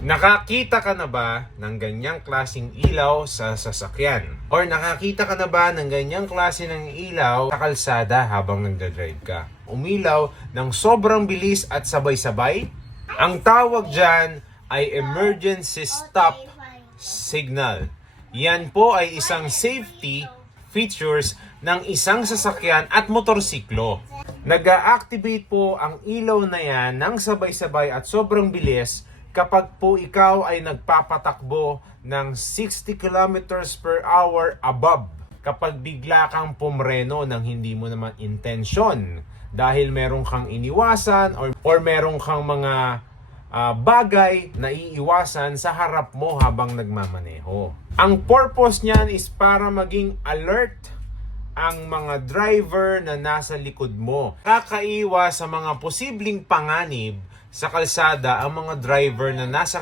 Nakakita ka na ba ng ganyang klaseng ilaw sa sasakyan? Or nakakita ka na ba ng ganyang klase ng ilaw sa kalsada habang nagdadrive ka? Umilaw ng sobrang bilis at sabay-sabay? Ang tawag dyan ay emergency stop signal. Yan po ay isang safety features ng isang sasakyan at motorsiklo. Nag-a-activate po ang ilaw na yan ng sabay-sabay at sobrang bilis kapag po ikaw ay nagpapatakbo ng 60 kilometers per hour above. Kapag bigla kang pumreno ng hindi mo naman intensyon dahil meron kang iniwasan or meron kang mga bagay na iiwasan sa harap mo habang nagmamaneho. Ang purpose niyan is para maging alert ang mga driver na nasa likod mo. Kakaiwas sa mga posibleng panganib sa kalsada ang mga driver na nasa